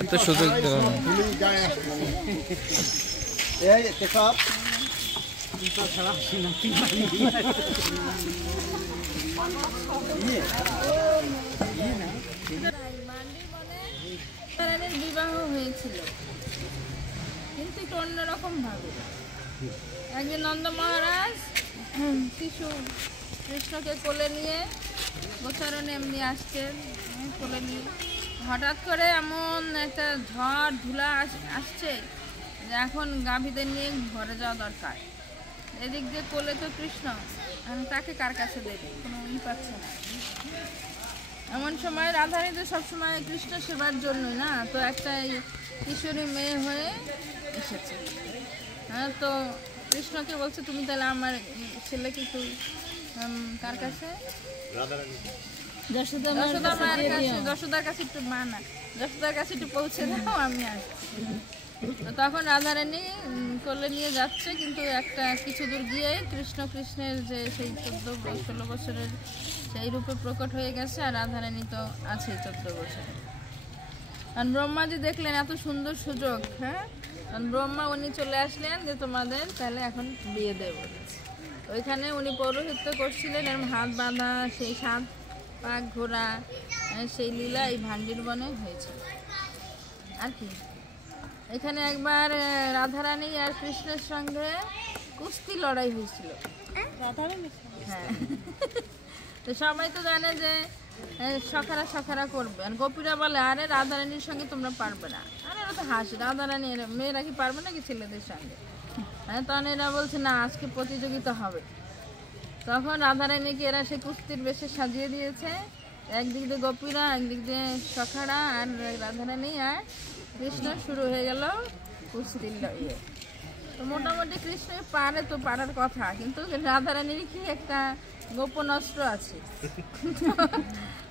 এত সুযোগ বিবাহ হয়েছিল, কিন্তু একটু অন্যরকম ভাবে। একদিন নন্দ মহারাজ শিশু কৃষ্ণকে কোলে নিয়ে গোচারণে এমনি আসছেন, কোলে নিয়ে হঠাৎ করে এমন একটা ঝড় ধুলা আসছে যে এখন গাভীদের নিয়ে ঘরে যাওয়া দরকার। এদিক দিয়ে কোলে তো কৃষ্ণ, তাকে কার কাছে দেবে, কোনো পাচ্ছে না। এমন সময় রাধারানী তো সবসময় কৃষ্ণ সেবার জন্যই না, তো একটা কিশোরী মেয়ে হয়ে এসেছে। হ্যাঁ, তো কৃষ্ণকে বলছে তুমি তাহলে আমার ছেলেকে একটু কার কাছে, যশোদার কাছে একটু মানা, যশোদার কাছে একটু পৌঁছে দাও, আমি আসছি। তো তখন রাধারানী কোলে নিয়ে যাচ্ছে, কিন্তু একটা কিছু দূর গিয়ে কৃষ্ণের যে সেই 14-16 বছরের সেই রূপে প্রকট হয়ে গেছে, আর রাধারানী তো আছে 14 বছরে। কারণ ব্রহ্মাজি দেখলেন এত সুন্দর সুযোগ, হ্যাঁ, কারণ ব্রহ্মা উনি চলে আসলেন যে তোমাদের তাহলে এখন বিয়ে দেব। ওইখানে উনি পৌরোহিত্য করছিলেন, এরকম হাত বাঁধা সেই 7 পাক ঘোড়া সেই লীলা এই ভান্ডির বনে হয়েছে। আর কি এখানে একবার রাধারানী আর কৃষ্ণের সঙ্গে কুস্তি লড়াই হয়েছিল। হ্যাঁ, তো সবাই তো জানে যে সখারা করবে, আর গোপীরা বলে আরে রাধারানীর সঙ্গে তোমরা পারবে না। আরে এরা তো হাসি, রাধারানী মেয়েরা কি পারবে নাকি ছেলেদের সঙ্গে? হ্যাঁ, তখন এরা বলছে না আজকে প্রতিযোগিতা হবে। তখন রাধারানীকে এরা সে কুস্তির বেশে সাজিয়ে দিয়েছে, একদিক দিয়ে গোপীরা, একদিক দিয়ে সখারা, আর রাধারানী আর কৃষ্ণ শুরু হয়ে গেল কুস্তির লড়াই। তো মোটামুটি কৃষ্ণ পারে, তো পারার কথা, কিন্তু রাধারানীর কি একটা গোপন অস্ত্র আছে।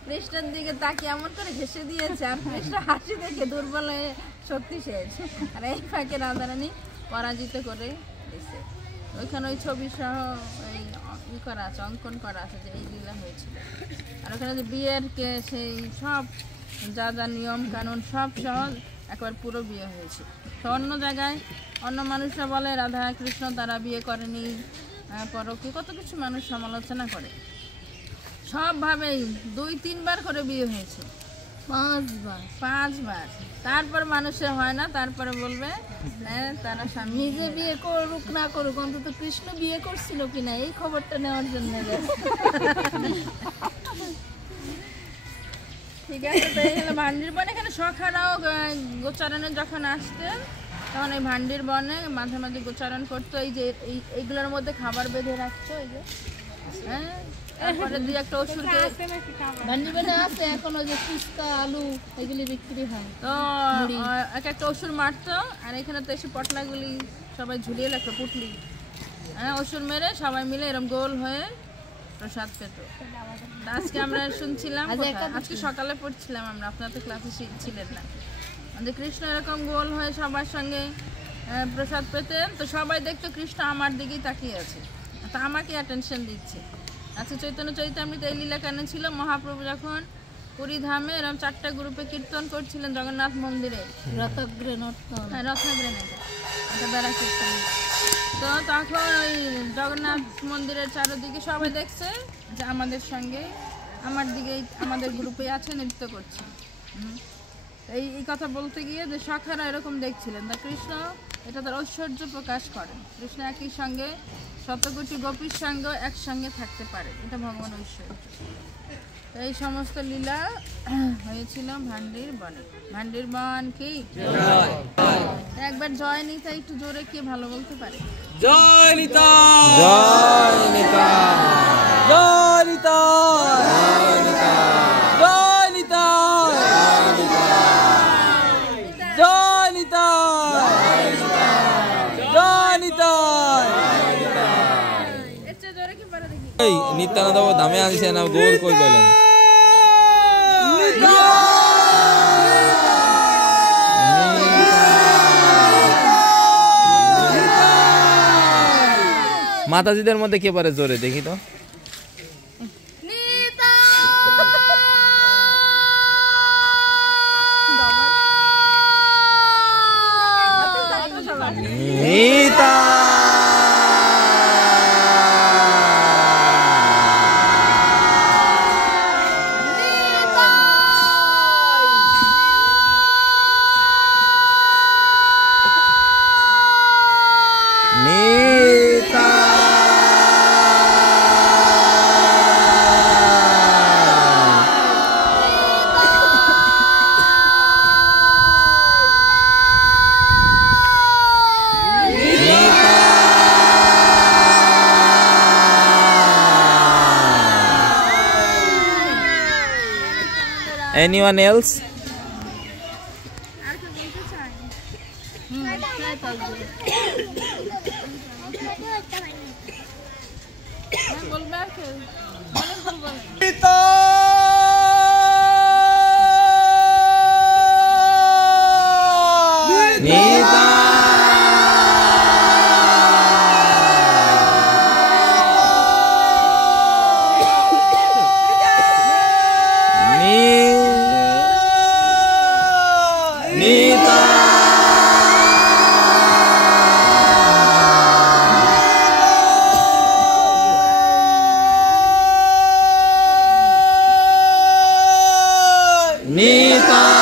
কৃষ্ণের দিকে তাকে এমন করে ঘেঁষে দিয়েছে, আর কৃষ্ণ হাসি দেখে দুর্বল হয়ে শক্তি শেষ, আর এই ফাঁকে রাধারানী পরাজিত করে দিয়েছে। ওইখানে ওই ছবি সহ ওই করা আছে, অঙ্কন করা আছে যে এই লীলা হয়েছিল। আর ওখানে যে বিয়ের সেই সব যা যা নিয়ম কানুন সব সহ একবার পুরো বিয়ে হয়েছে। তো অন্য জায়গায় অন্য মানুষরা বলে রাধা কৃষ্ণ তারা বিয়ে করেনি, পরকে কত কিছু মানুষ সমালোচনা করে। সবভাবেই 2-3 বার করে বিয়ে হয়েছে, 5 বার। তারপর মানুষের হয় না, তারপরে বলবে তারা স্বামী নিজে বিয়ে করুক না করুক, অন্তত কৃষ্ণ বিয়ে করছিল কিনা এই খবরটা নেওয়ার জন্য। ঠিক আছে, তো এই হলো ভান্ডির বনে। এখানে সখারাও গোচারণে যখন আসতেন তখন এই ভান্ডির বনে মাঝে মাঝে গোচারণ করতো। এই যে এইগুলোর মধ্যে খাবার বেঁধে রাখতো, এই যে হ্যাঁ, তারপরে 2-1 অসুরকে ভান্ডি বনে আছে এখনো, যে ফুচকা আলু এগুলি বিক্রি হয়, তো একটা অসুর মারতো, আর এখানে তো এসে পটলাগুলি সবাই ঝুলিয়ে রাখতো, পুটলি, হ্যাঁ, অসুর মেরে সবাই মিলে এরকম গোল হয়ে প্রসাদ পেত। আজকে আমরা শুনছিলাম, আজকে সকালে পড়ছিলাম আমরা, আপনারা তো ক্লাসে ছিলেন না, যে কৃষ্ণ এরকম গোল হয়ে সবার সঙ্গে প্রসাদ পেতেন। তো সবাই দেখতো কৃষ্ণ আমার দিকেই তাকিয়ে আছে, তো আমাকে অ্যাটেনশন দিচ্ছে। আচ্ছা, চৈতন্য চরিতামৃত এই লীলা কেন ছিল? মহাপ্রভু যখন পুরী ধামে এরকম 4টা গ্রুপে কীর্তন করছিলেন জগন্নাথ মন্দিরে, রথগ্রে একটা বেড়া কীর্তন, তো তখন ওই জগন্নাথ মন্দিরের চারদিকে সবাই দেখছে যে আমাদের সঙ্গে আমার দিকেই আমাদের গ্রুপে আছে, নৃত্য করছে। এই কথা বলতে গিয়ে যে সখারা এরকম দেখছিলেন, তা কৃষ্ণ এটা তার ঐশ্বর্য প্রকাশ করেন। কৃষ্ণ একই সঙ্গে শতকোটি গোপীর সঙ্গে একসঙ্গে থাকতে পারে, এটা ভগবান ঐশ্বর্য। এই সমস্ত লীলা হয়েছিল ভান্ডির বনে। ভান্ডির বন কি একবার জয় নিতা একটু জোরে কে ভালো বলতে পারে? জয় নিতা, জয় নিতা, জয় নিতা, জয় নিতা, জয় নিতা, জয় নিতা, জয় নিতা। এর চেয়ে জোরে কি পারে দেখি? এই নিত্যানন্দ ধামে আনছে না, গৌর কই বলেন? মাতাজিদের মধ্যে কে পারে জোরে দেখি তো? Anyone else? আর কি বলতে চাই? তাই থাকবে। হ্যাঁ, বলবে আর কেউ? বলেন, বলেন। Nita